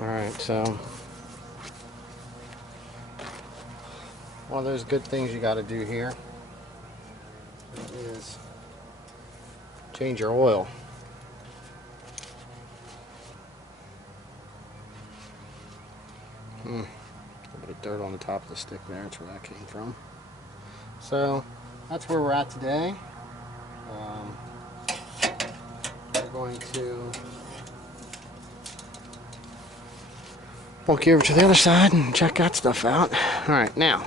Alright, so one of those good things you got to do here is change your oil. A little bit of dirt on the top of the stick there, that's where that came from. So that's where we're at today. We're going to walk you over to the other side and check that stuff out. Alright, now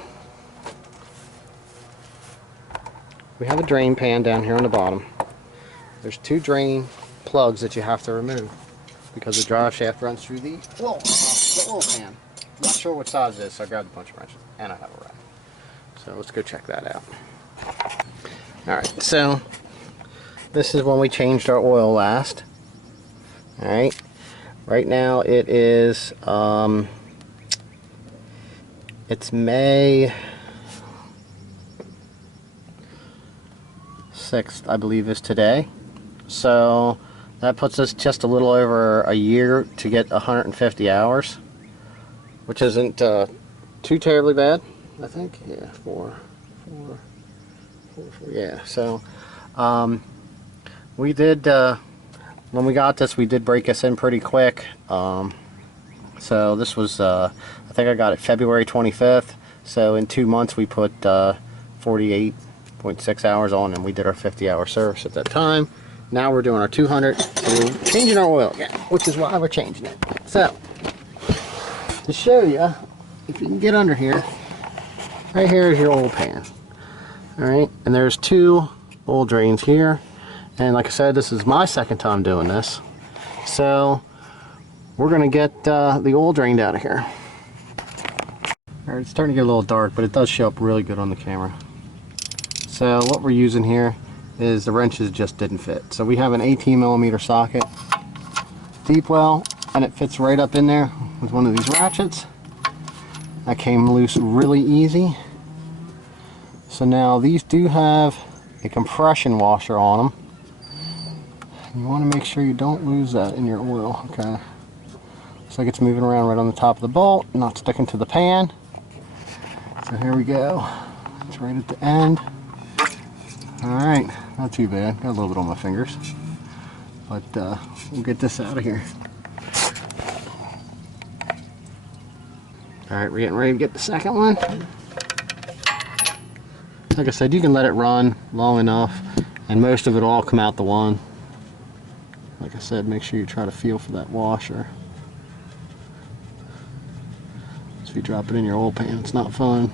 we have a drain pan down here on the bottom. There's two drain plugs that you have to remove because the drive shaft runs through the oil pan. I'm not sure what size it is, so I grabbed a bunch of wrenches and I have a wrench. So let's go check that out. Alright, so this is when we changed our oil last. Alright, right now it is it's May 6th, I believe, is today. So that puts us just a little over a year to get 150 hours, which isn't too terribly bad, I think. Yeah, four, yeah. So we did when we got this, we did break us in pretty quick. So this was I think I got it February 25th. So in 2 months we put 48.6 hours on, and we did our 50-hour service at that time. Now we're doing our 200. So we're changing our oil again, which is why we're changing it. So to show you, if you can get under here, right here is your oil pan. Alright, and there's two oil drains here, and like I said, this is my second time doing this, so we're gonna get the oil drained out of here. Alright, it's starting to get a little dark, but it does show up really good on the camera. So what we're using here is the wrenches just didn't fit, so we have an 18mm socket, deep well, and it fits right up in there with one of these ratchets. That came loose really easy. So now these do have a compression washer on them. You want to make sure you don't lose that in your oil. Okay. Looks like it's moving around right on the top of the bolt, not sticking to the pan. So here we go. It's right at the end. Alright, not too bad. Got a little bit on my fingers. But we'll get this out of here. Alright, we're getting ready to get the second one. Like I said, you can let it run long enough and most of it will all come out the one. Like I said, make sure you try to feel for that washer. So if you drop it in your oil pan, it's not fun.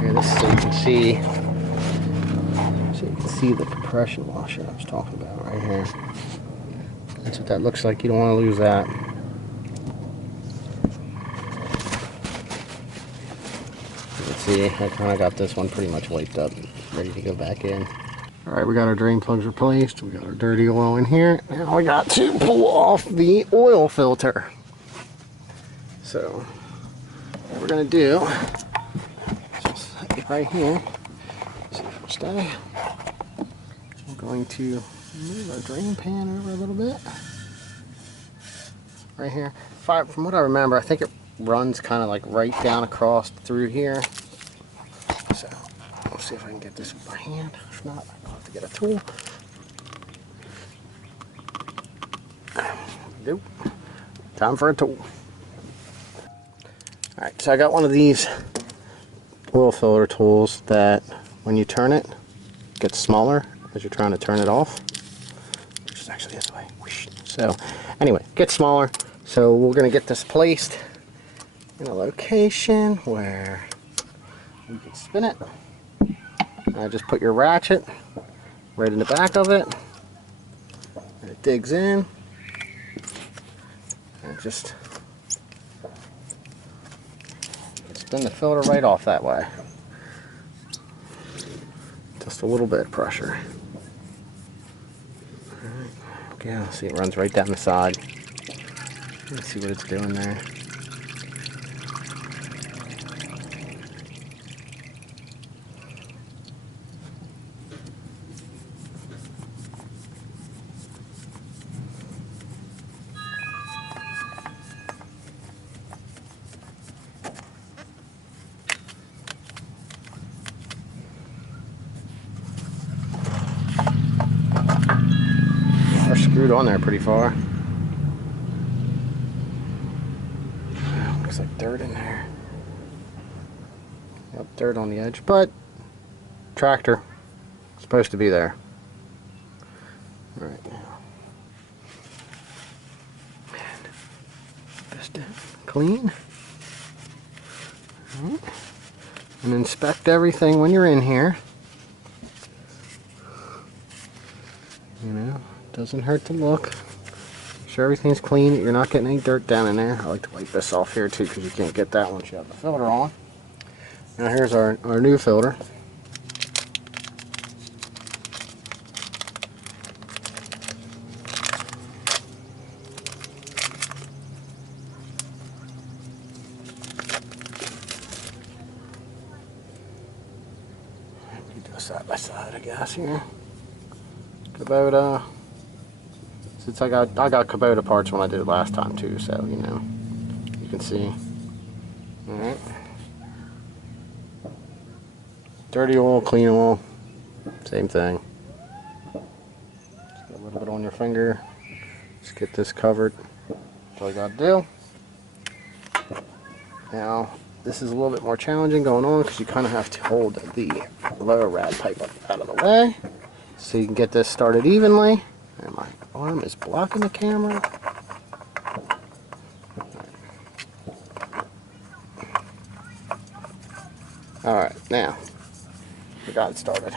Here, this is so you can see. So you can see the compression washer I was talking about right here. That's what that looks like. You don't want to lose that. Let's see, I kind of got this one pretty much wiped up, ready to go back in. Alright, we got our drain plugs replaced. We got our dirty oil in here. Now we got to pull off the oil filter. So, what we're going to do, just right here, see if it'll stay. We're going to move our drain pan over a little bit. Right here. From what I remember, I think it runs kind of like right down across through here. So, we'll see if I can get this with my hand. If not, I'll have to get a tool. Nope. Time for a tool. Alright, so I got one of these oil filter tools that when you turn it, it gets smaller as you're trying to turn it off. Which is actually this way. So, anyway, it gets smaller. So we're going to get this placed in a location where you can spin it. Just put your ratchet right in the back of it. And it digs in. And just spin the filter right off that way. Just a little bit of pressure. Alright, okay, see, it runs right down the side. Let's see what it's doing there. Are screwed on there pretty far. Looks like dirt in there. Yep, dirt on the edge, but tractor supposed to be there. All right now, just clean. All right. And inspect everything when you're in here. You know, doesn't hurt to look. Make sure everything's clean, that you're not getting any dirt down in there. I like to wipe this off here too, because you can't get that once you have the filter on. Now here's our new filter. We do side by side, I guess here. Kubota. Since I got Kubota parts when I did it last time too, so you know, you can see. All right. Dirty oil, clean oil, same thing. Just get a little bit on your finger. Just get this covered. That's all you got to do. Now, this is a little bit more challenging going on because you kind of have to hold the lower rad pipe out of the way so you can get this started evenly. And my arm is blocking the camera. Alright, now we got it started.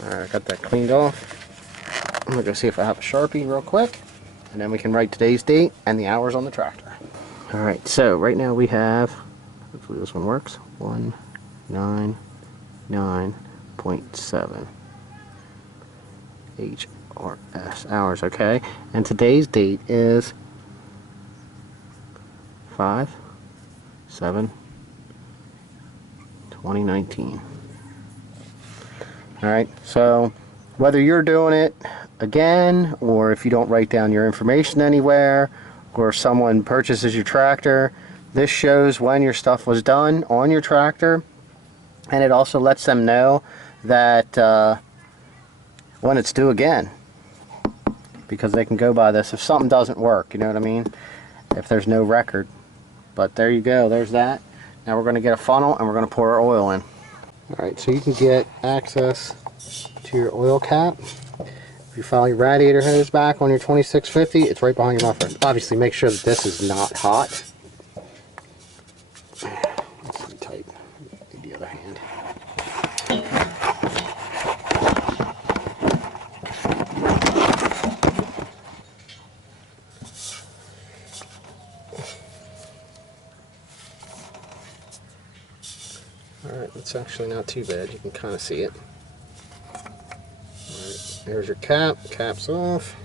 Alright, I got that cleaned off. I'm going to go see if I have a Sharpie real quick, and then we can write today's date and the hours on the tractor. Alright, so right now we have, hopefully this one works, 199.7 HRS hours, okay? And today's date is 5/7/2019. Alright, so whether you're doing it again, or if you don't write down your information anywhere, or someone purchases your tractor, this shows when your stuff was done on your tractor, and it also lets them know that when it's due again, because they can go by this if something doesn't work, you know what I mean, if there's no record. But there you go, there's that. Now we're going to get a funnel and we're going to pour our oil in. Alright, so you can get access to your oil cap. If you follow your radiator hose back on your 2650, it's right behind your muffler. Obviously make sure that this is not hot. Let's see, tight. Need the other hand. Alright, it's actually not too bad. You can kind of see it. Alright, there's your cap. Cap's off.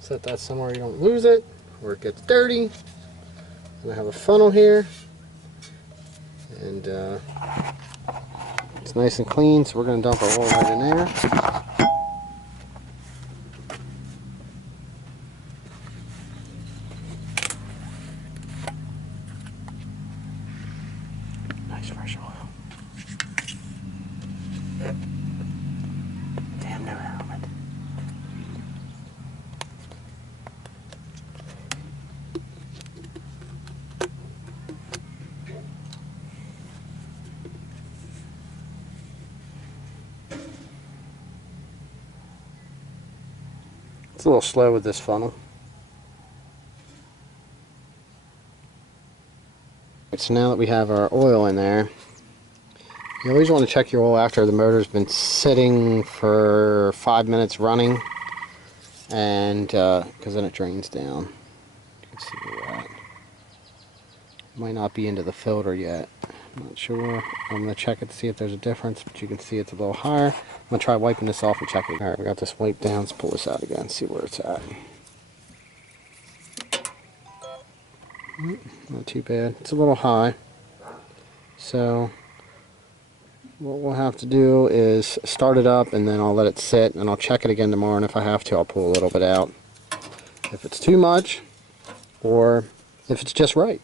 Set that somewhere you don't lose it, or it gets dirty. And I have a funnel here. And it's nice and clean, so we're going to dump our oil right in there. Nice fresh oil. Damn new helmet. It's a little slow with this funnel. So now that we have our oil in there, You always want to check your oil after the motor's been sitting for 5 minutes running, and because then it drains down. You can see where we're at. Might not be into the filter yet. I'm not sure. I'm going to check it to see if there's a difference, but you can see it's a little higher. I'm going to try wiping this off and check it. Alright, we got this wiped down. Let's pull this out again, see where it's at. Not too bad. It's a little high. So what we'll have to do is start it up, and then I'll let it sit, and I'll check it again tomorrow, and if I have to, I'll pull a little bit out. If it's too much, or if it's just right.